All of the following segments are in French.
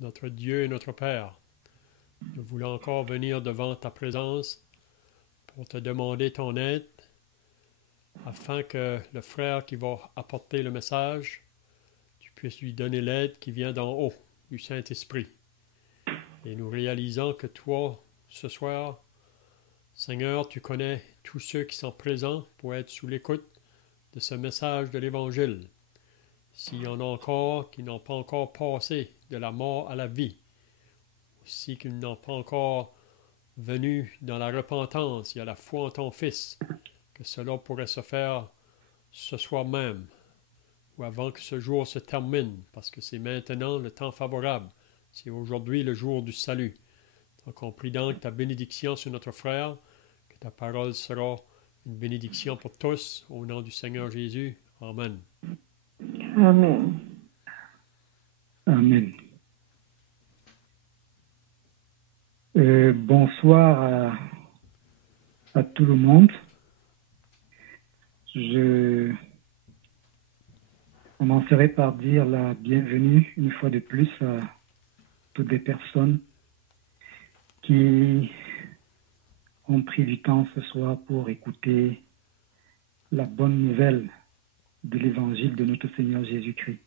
notre Dieu et notre Père, nous voulons encore venir devant ta présence pour te demander ton aide afin que le frère qui va apporter le message, tu puisses lui donner l'aide qui vient d'en haut, du Saint-Esprit. Et nous réalisons que toi, ce soir, Seigneur, tu connais tous ceux qui sont présents pour être sous l'écoute de ce message de l'Évangile. S'il y en a encore qui n'ont pas encore passé de la mort à la vie, si qu'ils n'ont pas encore venu dans la repentance et à la foi en ton Fils, que cela pourrait se faire ce soir même, ou avant que ce jour se termine, parce que c'est maintenant le temps favorable. C'est aujourd'hui le jour du salut. Donc on prie donc ta bénédiction sur notre frère, que ta parole sera une bénédiction pour tous, au nom du Seigneur Jésus. Amen. Amen. Amen. Bonsoir à tout le monde. Je commencerai par dire la bienvenue une fois de plus à toutes les personnes qui ont pris du temps ce soir pour écouter la bonne nouvelle de l'évangile de notre Seigneur Jésus-Christ.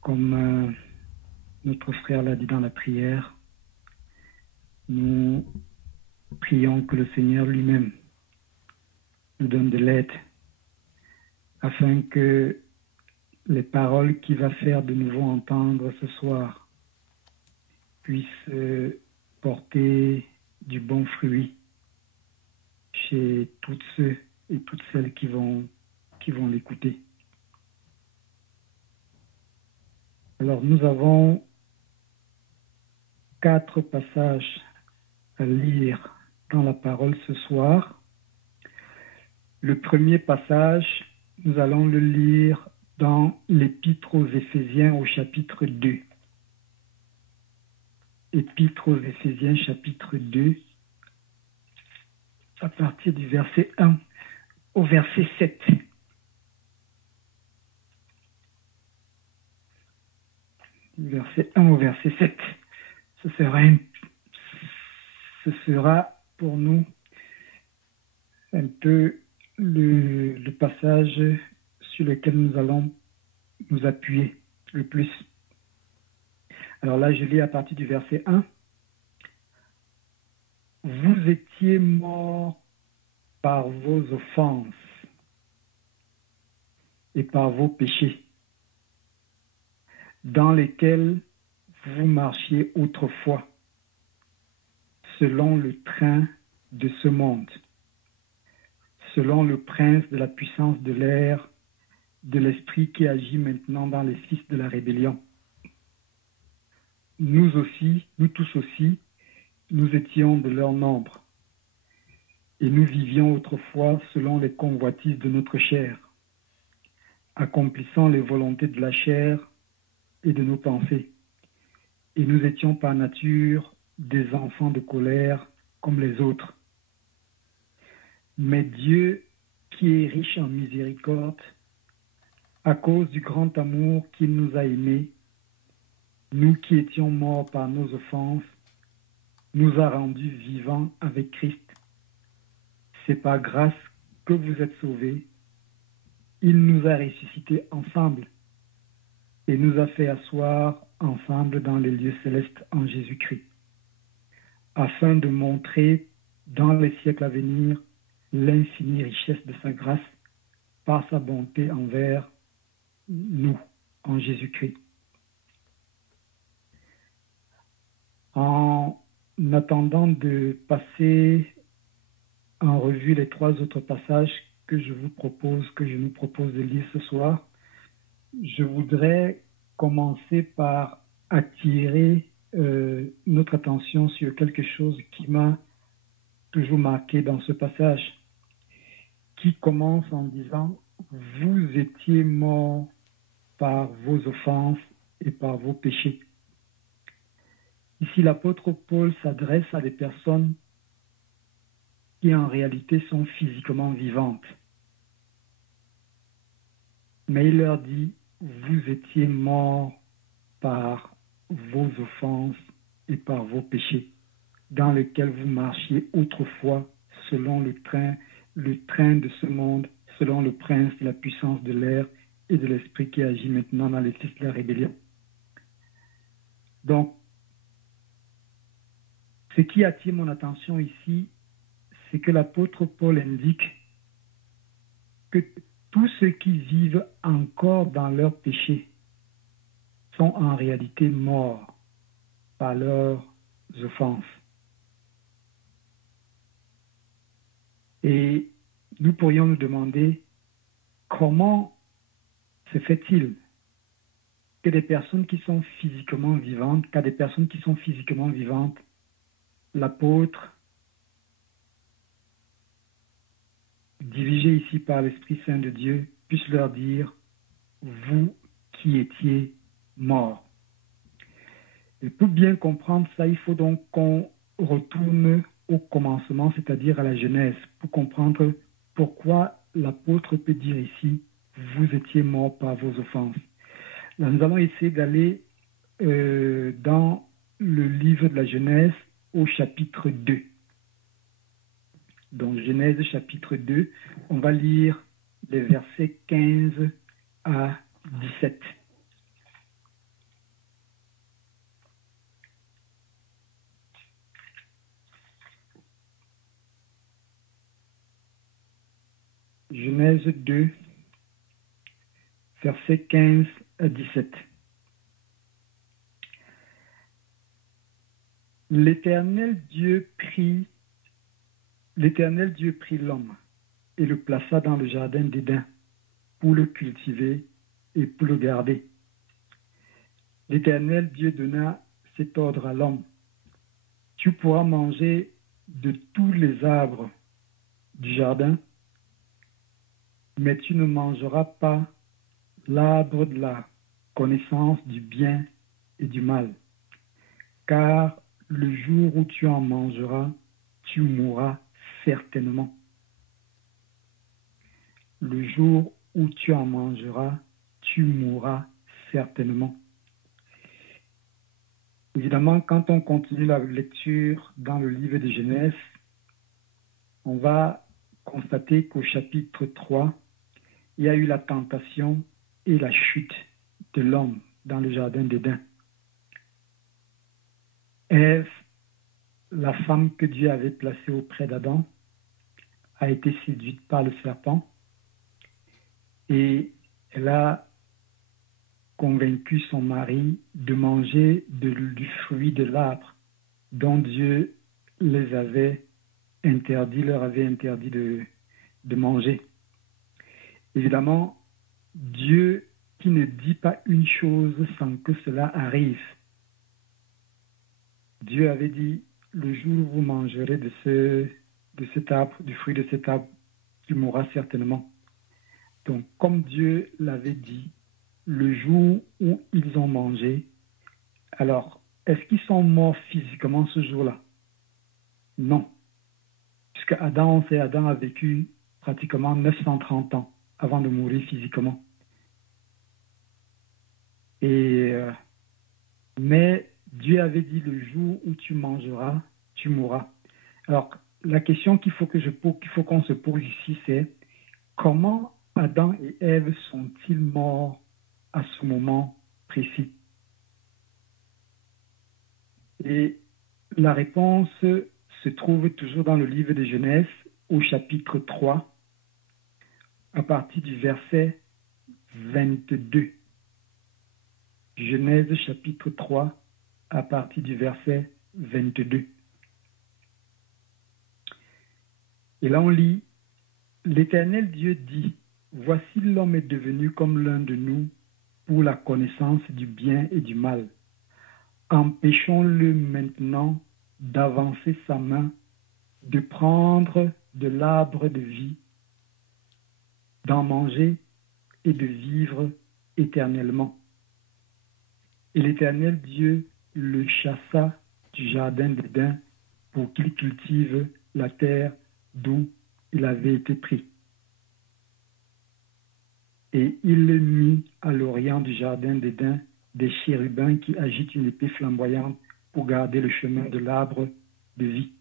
Comme notre frère l'a dit dans la prière, nous prions que le Seigneur lui-même nous donne de l'aide afin que les paroles qu'il va faire de nouveau entendre ce soir puissent porter du bon fruit chez toutes ceux et toutes celles qui vont l'écouter. Alors nous avons 4 passages à lire dans la parole ce soir. Le premier passage, nous allons le lire dans l'Épître aux Éphésiens au chapitre 2. Épître aux Éphésiens chapitre 2, à partir du verset 1 au verset 7. Verset 1 au verset 7. Ce sera pour nous un peu le passage sur lequel nous allons nous appuyer le plus. Alors là, je lis à partir du verset 1. Vous étiez morts par vos offenses et par vos péchés, dans lesquels vous marchiez autrefois, selon le train de ce monde, selon le prince de la puissance de l'air, de l'esprit qui agit maintenant dans les fils de la rébellion. Nous tous aussi, nous étions de leur nombre, et nous vivions autrefois selon les convoitises de notre chair, accomplissant les volontés de la chair et de nos pensées. Et nous étions par nature des enfants de colère comme les autres. Mais Dieu, qui est riche en miséricorde, à cause du grand amour qu'il nous a aimés, nous qui étions morts par nos offenses, nous a rendus vivants avec Christ. C'est par grâce que vous êtes sauvés. Il nous a ressuscités ensemble et nous a fait asseoir ensemble dans les lieux célestes en Jésus-Christ, afin de montrer dans les siècles à venir l'infinie richesse de sa grâce par sa bonté envers nous en Jésus-Christ. En attendant de passer en revue les 3 autres passages que je nous propose de lire ce soir, je voudrais commencer par attirer notre attention sur quelque chose qui m'a toujours marqué dans ce passage, qui commence en disant « Vous étiez morts par vos offenses et par vos péchés ». Ici, l'apôtre Paul s'adresse à des personnes qui en réalité sont physiquement vivantes. Mais il leur dit, vous étiez morts par vos offenses et par vos péchés, dans lesquels vous marchiez autrefois selon le train de ce monde, selon le prince de la puissance de l'air et de l'esprit qui agit maintenant dans les fils de la rébellion. Donc, ce qui attire mon attention ici, c'est que l'apôtre Paul indique que tous ceux qui vivent encore dans leurs péchés sont en réalité morts par leurs offenses. Et nous pourrions nous demander comment se fait-il que des personnes qui sont physiquement vivantes, qu'à des personnes qui sont physiquement vivantes, l'apôtre, dirigé ici par l'Esprit Saint de Dieu, puisse leur dire, vous qui étiez morts. Et pour bien comprendre ça, il faut donc qu'on retourne au commencement, c'est-à-dire à la Genèse, pour comprendre pourquoi l'apôtre peut dire ici, vous étiez morts par vos offenses. Là, nous allons essayer d'aller dans le livre de la Genèse au chapitre 2. Donc, Genèse chapitre 2, on va lire les versets 15 à 17. Genèse 2, versets 15 à 17. L'Éternel Dieu prit l'homme et le plaça dans le jardin d'Éden pour le cultiver et pour le garder. L'Éternel Dieu donna cet ordre à l'homme. Tu pourras manger de tous les arbres du jardin, mais tu ne mangeras pas l'arbre de la connaissance du bien et du mal, car le jour où tu en mangeras, tu mourras certainement. Le jour où tu en mangeras, tu mourras certainement. Évidemment, quand on continue la lecture dans le livre de Genèse, on va constater qu'au chapitre 3, il y a eu la tentation et la chute de l'homme dans le jardin d'Éden. Ève, la femme que Dieu avait placée auprès d'Adam, a été séduite par le serpent et elle a convaincu son mari de manger du fruit de l'arbre dont Dieu leur avait interdit de manger. Évidemment, Dieu qui ne dit pas une chose sans que cela arrive. Dieu avait dit, le jour où vous mangerez de cet arbre, du fruit de cet arbre, tu mourras certainement. Donc, comme Dieu l'avait dit, le jour où ils ont mangé, alors, est-ce qu'ils sont morts physiquement ce jour-là? Non. Puisque Adam a vécu pratiquement 930 ans avant de mourir physiquement. Mais Dieu avait dit le jour où tu mangeras, tu mourras. Alors, la question qu'il faut qu'on se pose ici, c'est comment Adam et Ève sont-ils morts à ce moment précis? Et la réponse se trouve toujours dans le livre de Genèse, au chapitre 3, à partir du verset 22. Genèse chapitre 3, à partir du verset 22. Et là on lit, l'Éternel Dieu dit, voici l'homme est devenu comme l'un de nous pour la connaissance du bien et du mal. Empêchons-le maintenant d'avancer sa main, de prendre de l'arbre de vie, d'en manger et de vivre éternellement. Et l'Éternel Dieu le chassa du jardin d'Éden pour qu'il cultive la terre d'où il avait été pris. Et il le mit à l'orient du jardin d'Éden des chérubins qui agitent une épée flamboyante pour garder le chemin de l'arbre de vie.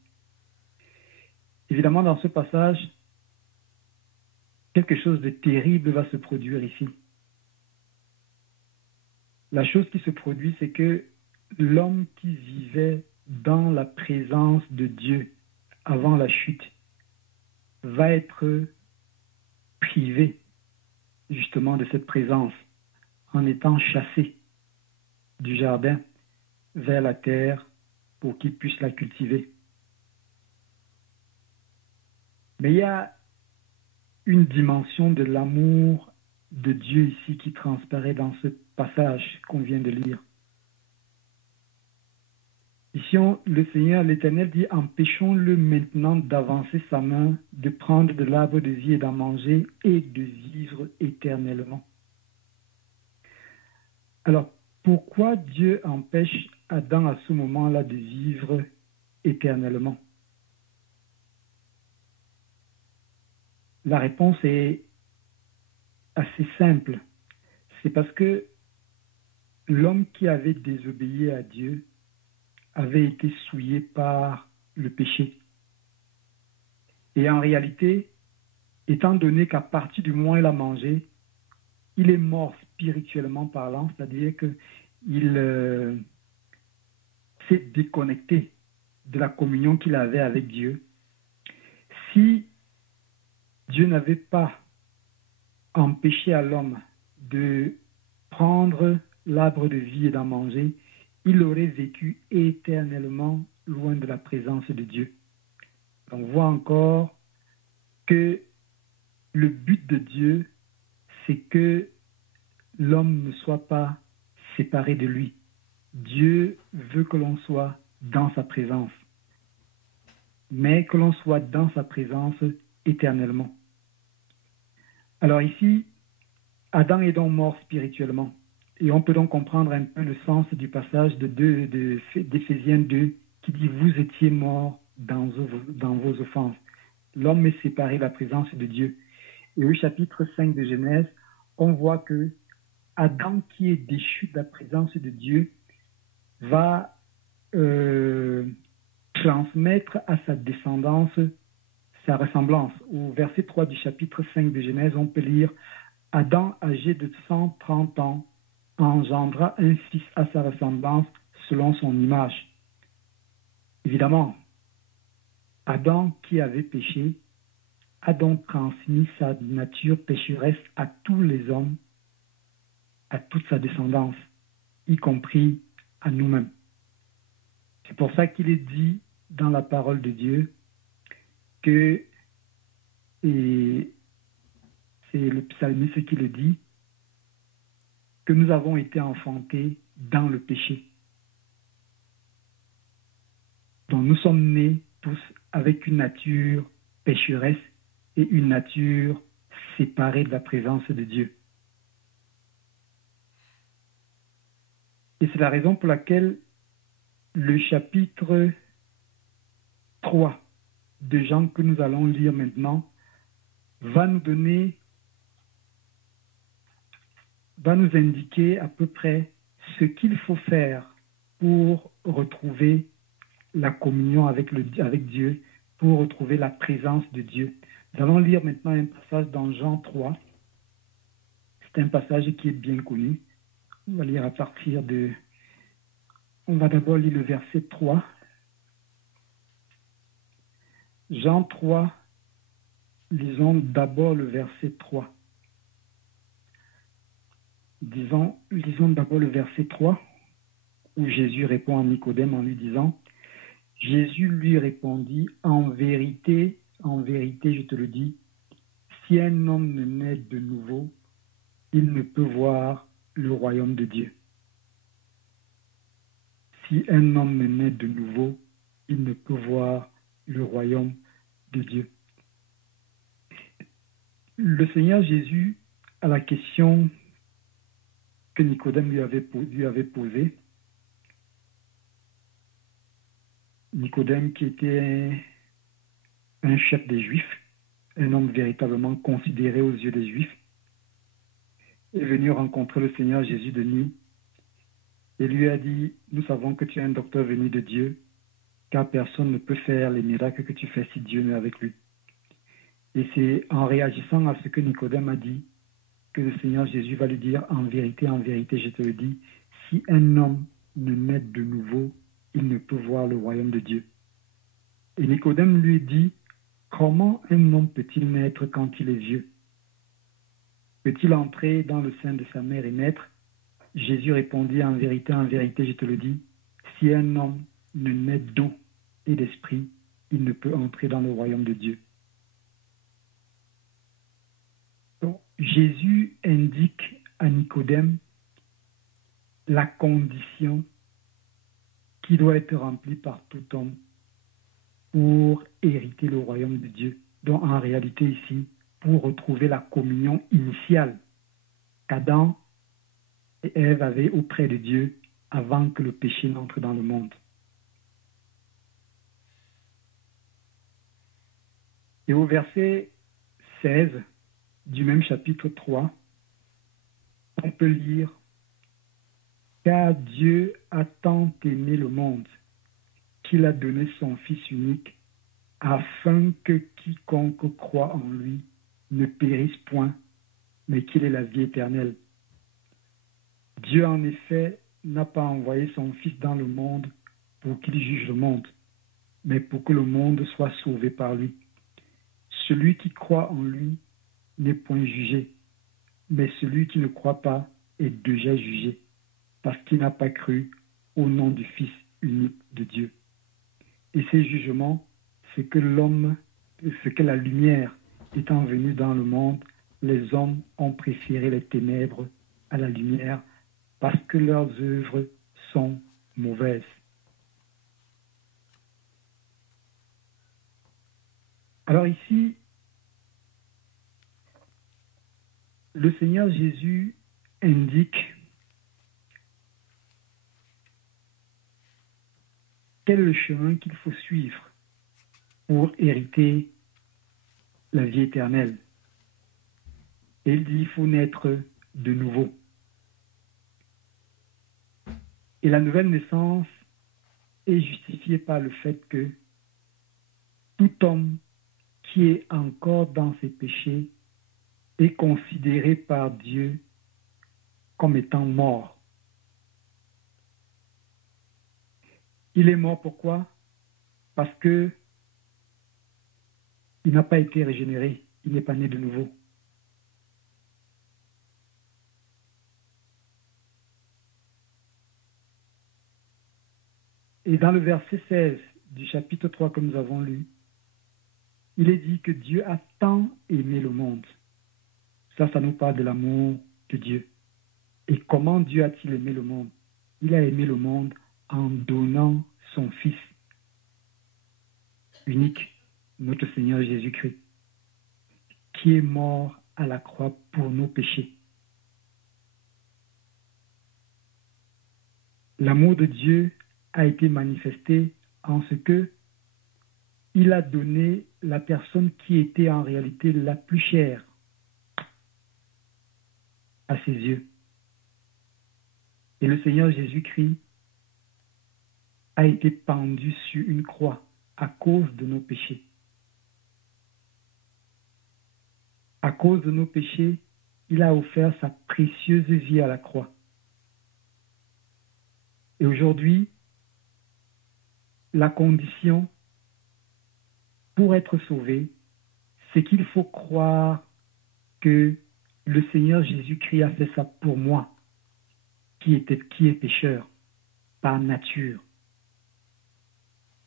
Évidemment, dans ce passage, quelque chose de terrible va se produire ici. La chose qui se produit, c'est que l'homme qui vivait dans la présence de Dieu avant la chute va être privé justement de cette présence en étant chassé du jardin vers la terre pour qu'il puisse la cultiver. Mais il y a une dimension de l'amour de Dieu ici qui transparaît dans ce passage qu'on vient de lire. Ici, le Seigneur, l'Éternel dit, empêchons-le maintenant d'avancer sa main, de prendre de l'arbre de vie et d'en manger et de vivre éternellement. Alors, pourquoi Dieu empêche Adam à ce moment-là de vivre éternellement? La réponse est assez simple. C'est parce que l'homme qui avait désobéi à Dieu avait été souillé par le péché. Et en réalité, étant donné qu'à partir du moment où il a mangé, il est mort spirituellement parlant, c'est-à-dire qu'il s'est déconnecté de la communion qu'il avait avec Dieu. Si Dieu n'avait pas empêché à l'homme de prendre l'arbre de vie et d'en manger, il aurait vécu éternellement loin de la présence de Dieu. On voit encore que le but de Dieu, c'est que l'homme ne soit pas séparé de lui. Dieu veut que l'on soit dans sa présence, mais que l'on soit dans sa présence éternellement. Alors ici, Adam est donc mort spirituellement. Et on peut donc comprendre un peu le sens du passage d'Éphésiens 2 qui dit « Vous étiez morts dans vos offenses ». L'homme est séparé de la présence de Dieu. Et au chapitre 5 de Genèse, on voit que Adam, qui est déchu de la présence de Dieu, va transmettre à sa descendance sa ressemblance. Au verset 3 du chapitre 5 de Genèse, on peut lire « Adam, âgé de 130 ans, engendra un fils à sa ressemblance selon son image. » Évidemment, Adam qui avait péché a donc transmis sa nature pécheresse à tous les hommes, à toute sa descendance, y compris à nous-mêmes. C'est pour ça qu'il est dit dans la parole de Dieu que, et c'est le psalmiste qui le dit, que nous avons été enfantés dans le péché. Donc nous sommes nés tous avec une nature pécheresse et une nature séparée de la présence de Dieu. Et c'est la raison pour laquelle le chapitre 3 de Jean que nous allons lire maintenant va nous indiquer à peu près ce qu'il faut faire pour retrouver la communion avec Dieu, pour retrouver la présence de Dieu. Nous allons lire maintenant un passage dans Jean 3. C'est un passage qui est bien connu. On va lire on va d'abord lire le verset 3. Jean 3, lisons d'abord le verset 3. Lisons d'abord le verset 3, où Jésus répond à Nicodème en lui disant « Jésus lui répondit, en vérité, je te le dis, si un homme ne naît de nouveau, il ne peut voir le royaume de Dieu. » Si un homme ne naît de nouveau, il ne peut voir le royaume de Dieu. Le Seigneur Jésus, à la question que Nicodème lui avait posée, Nicodème qui était un chef des Juifs, un homme véritablement considéré aux yeux des Juifs, est venu rencontrer le Seigneur Jésus de nuit et lui a dit, nous savons que tu es un docteur venu de Dieu, car personne ne peut faire les miracles que tu fais si Dieu n'est avec lui. Et c'est en réagissant à ce que Nicodème a dit que le Seigneur Jésus va lui dire, en vérité, je te le dis, si un homme ne naît de nouveau, il ne peut voir le royaume de Dieu. Et Nicodème lui dit, comment un homme peut-il naître quand il est vieux? Peut-il entrer dans le sein de sa mère et naître? Jésus répondit, en vérité, je te le dis, si un homme ne naît d'eau et d'esprit, il ne peut entrer dans le royaume de Dieu. Donc, Jésus indique à Nicodème la condition qui doit être remplie par tout homme pour hériter le royaume de Dieu. Donc, en réalité, ici, pour retrouver la communion initiale qu'Adam et Ève avaient auprès de Dieu avant que le péché n'entre dans le monde. Et au verset 16 du même chapitre 3, on peut lire « Car Dieu a tant aimé le monde qu'il a donné son Fils unique, afin que quiconque croit en lui ne périsse point, mais qu'il ait la vie éternelle. Dieu, en effet, n'a pas envoyé son Fils dans le monde pour qu'il juge le monde, mais pour que le monde soit sauvé par lui. Celui qui croit en lui n'est point jugé, mais celui qui ne croit pas est déjà jugé, parce qu'il n'a pas cru au nom du Fils unique de Dieu. Et ces jugements, c'est que la lumière étant venue dans le monde, les hommes ont préféré les ténèbres à la lumière parce que leurs œuvres sont mauvaises. Alors ici, le Seigneur Jésus indique quel est le chemin qu'il faut suivre pour hériter la vie éternelle. Et il dit qu'il faut naître de nouveau. Et la nouvelle naissance est justifiée par le fait que tout homme qui est encore dans ses péchés est considéré par Dieu comme étant mort. Il est mort pourquoi? Parce que il n'a pas été régénéré, il n'est pas né de nouveau. Et dans le verset 16 du chapitre 3 que nous avons lu, il est dit que Dieu a tant aimé le monde. Ça nous parle de l'amour de Dieu. Et comment Dieu a-t-il aimé le monde? Il a aimé le monde en donnant son Fils unique, notre Seigneur Jésus-Christ, qui est mort à la croix pour nos péchés. L'amour de Dieu a été manifesté en ce que il a donné la personne qui était en réalité la plus chère à ses yeux. Et le Seigneur Jésus-Christ a été pendu sur une croix à cause de nos péchés. À cause de nos péchés, il a offert sa précieuse vie à la croix. Et aujourd'hui, la condition pour être sauvé, c'est qu'il faut croire que le Seigneur Jésus-Christ a fait ça pour moi, qui est pécheur, par nature.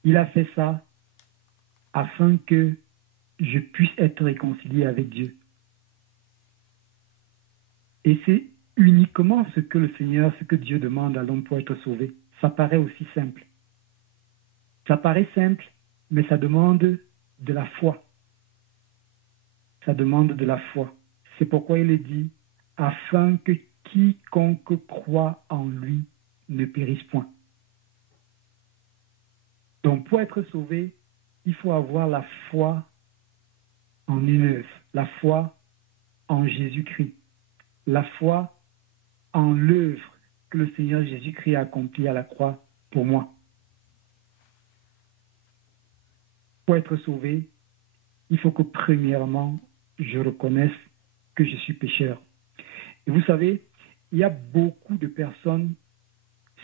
Il a fait ça afin que je puisse être réconcilié avec Dieu. Et c'est uniquement ce que Dieu demande à l'homme pour être sauvé. Ça paraît aussi simple. Ça paraît simple, mais ça demande de la foi. Ça demande de la foi. C'est pourquoi il est dit, afin que quiconque croit en lui ne périsse point. Donc, pour être sauvé, il faut avoir la foi en une œuvre, la foi en Jésus-Christ, la foi en l'œuvre que le Seigneur Jésus-Christ a accompli à la croix pour moi. Pour être sauvé, il faut que premièrement, je reconnaisse que je suis pécheur. Et vous savez, il y a beaucoup de personnes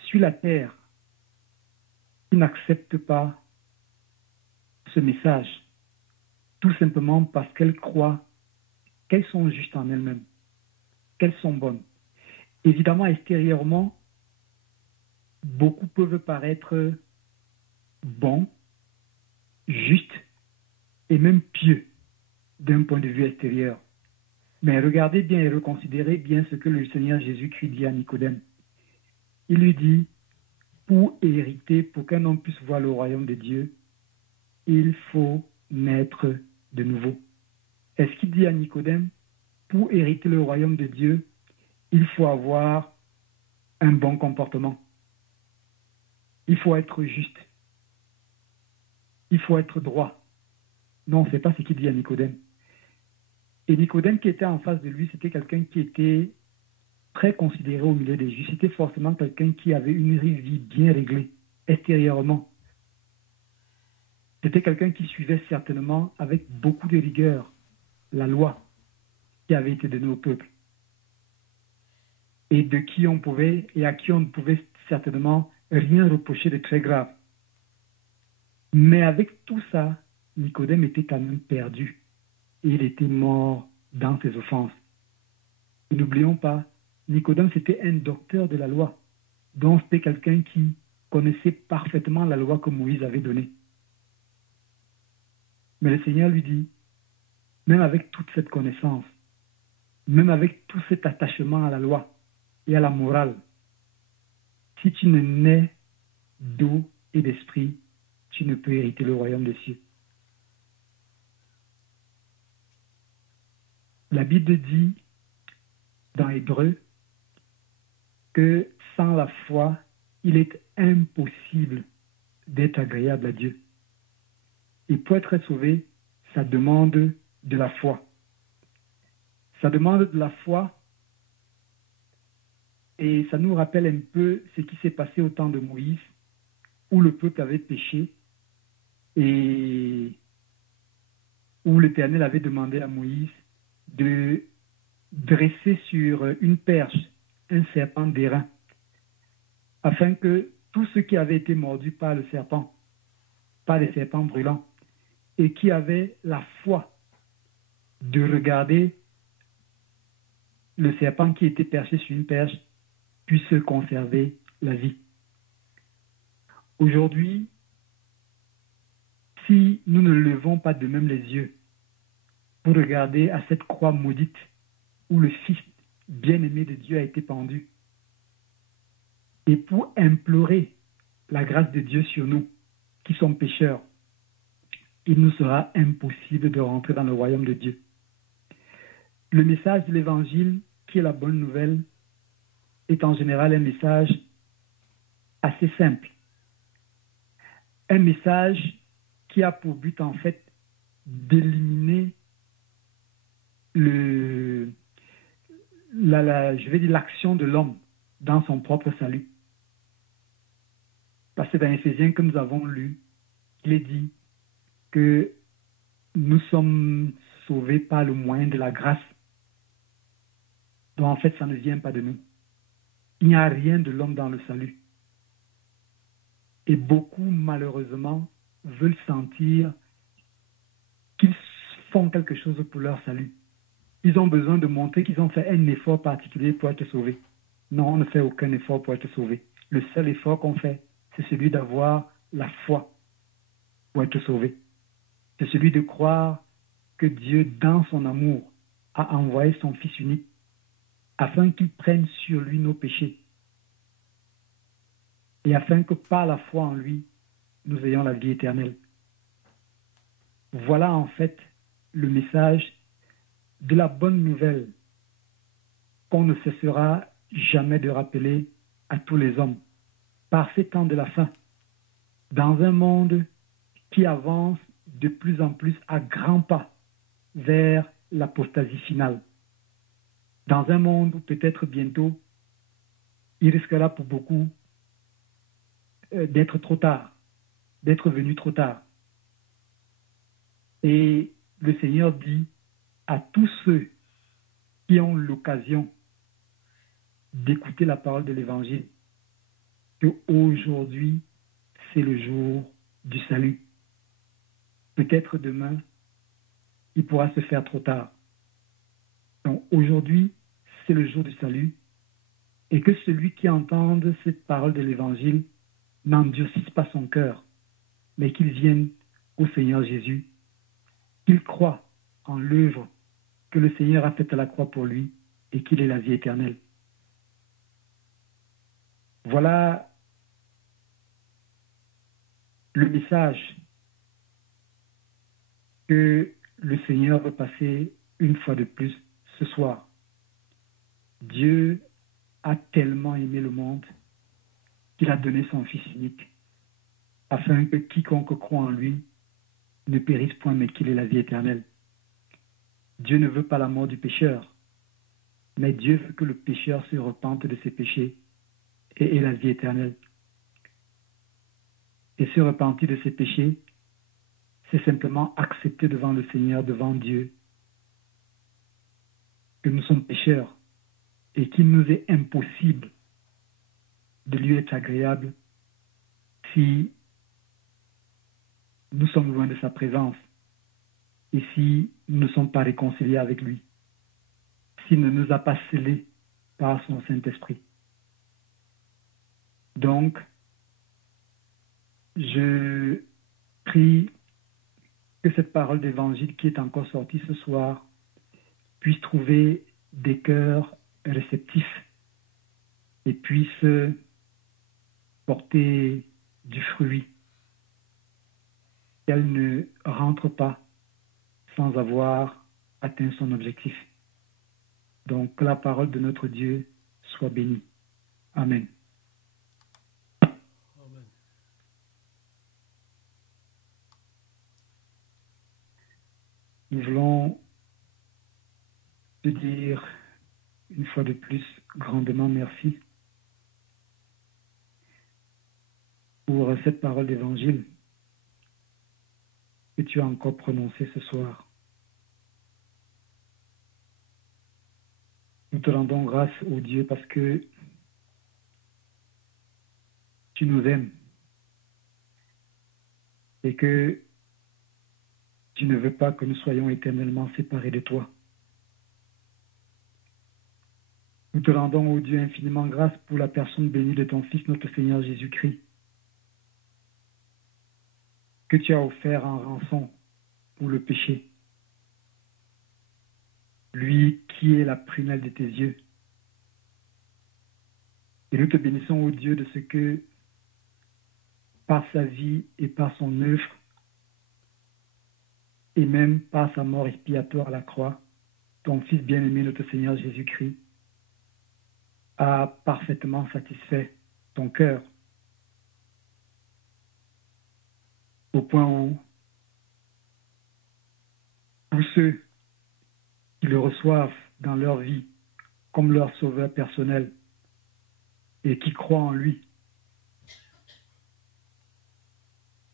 sur la terre qui n'acceptent pas ce message, tout simplement parce qu'elles croient qu'elles sont justes en elles-mêmes, qu'elles sont bonnes. Évidemment, extérieurement, beaucoup peuvent paraître bons, justes et même pieux d'un point de vue extérieur. Mais regardez bien et reconsidérez bien ce que le Seigneur Jésus-Christ dit à Nicodème. Il lui dit, pour hériter, pour qu'un homme puisse voir le royaume de Dieu, il faut naître de nouveau. Est-ce qu'il dit à Nicodème, pour hériter le royaume de Dieu, il faut avoir un bon comportement. Il faut être juste. Il faut être droit. Non, ce n'est pas ce qu'il dit à Nicodème. Et Nicodème qui était en face de lui, c'était quelqu'un qui était très considéré au milieu des Juifs. C'était forcément quelqu'un qui avait une vie bien réglée, extérieurement. C'était quelqu'un qui suivait certainement avec beaucoup de rigueur la loi qui avait été donnée au peuple. Et de qui on pouvait, et à qui on ne pouvait certainement rien reprocher de très grave. Mais avec tout ça, Nicodème était quand même perdu. Et il était mort dans ses offenses. Et n'oublions pas, Nicodème, c'était un docteur de la loi. Donc, c'était quelqu'un qui connaissait parfaitement la loi que Moïse avait donnée. Mais le Seigneur lui dit, même avec toute cette connaissance, même avec tout cet attachement à la loi et à la morale, si tu ne nais d'eau et d'esprit, tu ne peux hériter le royaume des cieux. La Bible dit dans Hébreu que sans la foi, il est impossible d'être agréable à Dieu. Et pour être sauvé, ça demande de la foi. Ça demande de la foi et ça nous rappelle un peu ce qui s'est passé au temps de Moïse, où le peuple avait péché et où l'Éternel avait demandé à Moïse de dresser sur une perche un serpent d'airain, afin que tous ceux qui avaient été mordus par le serpent, par les serpents brûlants, et qui avaient la foi de regarder le serpent qui était perché sur une perche, puisse conserver la vie. Aujourd'hui, si nous ne levons pas de même les yeux pour regarder à cette croix maudite où le Fils bien-aimé de Dieu a été pendu, et pour implorer la grâce de Dieu sur nous, qui sommes pécheurs, il nous sera impossible de rentrer dans le royaume de Dieu. Le message de l'Évangile, qui est la bonne nouvelle, est en général un message assez simple. Un message qui a pour but, en fait, d'éliminer l'action de l'homme dans son propre salut. Parce que dans Éphésiens que nous avons lu, il est dit que nous sommes sauvés par le moyen de la grâce. Donc en fait, ça ne vient pas de nous. Il n'y a rien de l'homme dans le salut. Et beaucoup, malheureusement, veulent sentir qu'ils font quelque chose pour leur salut. Ils ont besoin de montrer qu'ils ont fait un effort particulier pour être sauvés. Non, on ne fait aucun effort pour être sauvé. Le seul effort qu'on fait, c'est celui d'avoir la foi pour être sauvé. C'est celui de croire que Dieu, dans son amour, a envoyé son Fils unique afin qu'il prenne sur lui nos péchés et afin que par la foi en lui, nous ayons la vie éternelle. Voilà en fait le message de la bonne nouvelle qu'on ne cessera jamais de rappeler à tous les hommes par ces temps de la fin, dans un monde qui avance de plus en plus à grands pas vers l'apostasie finale, dans un monde où peut-être bientôt il risquera pour beaucoup d'être trop tard, d'être venu trop tard. Et le Seigneur dit à tous ceux qui ont l'occasion d'écouter la parole de l'Évangile qu'aujourd'hui, c'est le jour du salut. Peut-être demain, il pourra se faire trop tard. Donc aujourd'hui, c'est le jour du salut, et que celui qui entende cette parole de l'Évangile n'endurcisse pas son cœur, mais qu'il vienne au Seigneur Jésus, qu'il croit en l'œuvre que le Seigneur a faite à la croix pour lui et qu'il est la vie éternelle. Voilà le message que le Seigneur veut passer une fois de plus ce soir. Dieu a tellement aimé le monde qu'il a donné son Fils unique, afin que quiconque croit en lui ne périsse point, mais qu'il ait la vie éternelle. Dieu ne veut pas la mort du pécheur, mais Dieu veut que le pécheur se repente de ses péchés et ait la vie éternelle. Et se repentir de ses péchés, c'est simplement accepter devant le Seigneur, devant Dieu, que nous sommes pécheurs et qu'il nous est impossible de lui être agréable si nous sommes loin de sa présence et si nous ne sommes pas réconciliés avec lui, s'il ne nous a pas scellés par son Saint-Esprit. Donc, je prie que cette parole d'évangile qui est encore sortie ce soir puisse trouver des cœurs réceptifs et puisse porter du fruit, qu'elle ne rentre pas sans avoir atteint son objectif. Donc, que la parole de notre Dieu soit bénie. Amen. Amen. Nous voulons te dire une fois de plus grandement merci pour cette parole d'évangile que tu as encore prononcée ce soir. Nous te rendons grâce, ô Dieu, parce que tu nous aimes et que tu ne veux pas que nous soyons éternellement séparés de toi. Nous te rendons, ô Dieu, infiniment grâce pour la personne bénie de ton Fils, notre Seigneur Jésus-Christ, que tu as offert en rançon pour le péché. Lui qui est la prunelle de tes yeux. Et nous te bénissons, ô Dieu, de ce que, par sa vie et par son œuvre, et même par sa mort expiatoire à la croix, ton Fils bien-aimé, notre Seigneur Jésus-Christ, a parfaitement satisfait ton cœur, au point où tous ceux qui le reçoivent dans leur vie comme leur sauveur personnel et qui croient en lui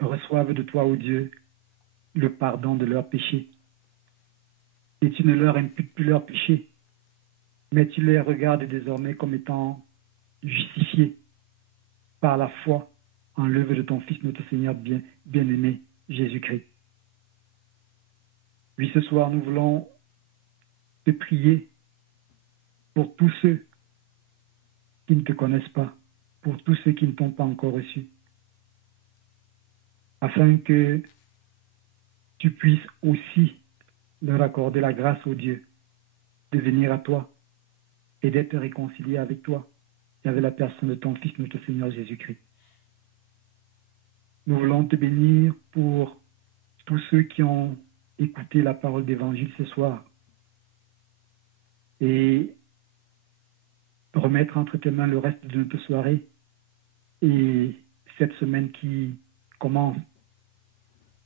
reçoivent de toi, ô Dieu, le pardon de leurs péchés. Et tu ne leur imputes plus leurs péchés, mais tu les regardes désormais comme étant justifiés par la foi en l'œuvre de ton Fils, notre Seigneur bien-aimé, Jésus-Christ. Oui, ce soir, nous voulons te prier pour tous ceux qui ne te connaissent pas, pour tous ceux qui ne t'ont pas encore reçu, afin que tu puisses aussi leur accorder la grâce, ô Dieu, de venir à toi et d'être réconciliés avec toi et avec la personne de ton Fils, notre Seigneur Jésus-Christ. Nous voulons te bénir pour tous ceux qui ont écouté la parole d'Évangile ce soir et remettre entre tes mains le reste de notre soirée et cette semaine qui commence,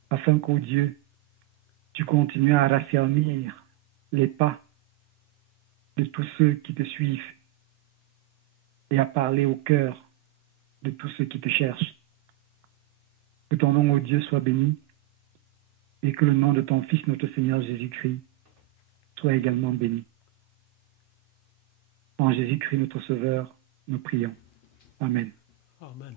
afin qu'au Dieu, tu continues à raffermir les pas de tous ceux qui te suivent et à parler au cœur de tous ceux qui te cherchent. Que ton nom, ô Dieu, soit béni et que le nom de ton Fils, notre Seigneur Jésus-Christ, soit également béni. En Jésus-Christ, notre Sauveur, nous prions. Amen. Amen.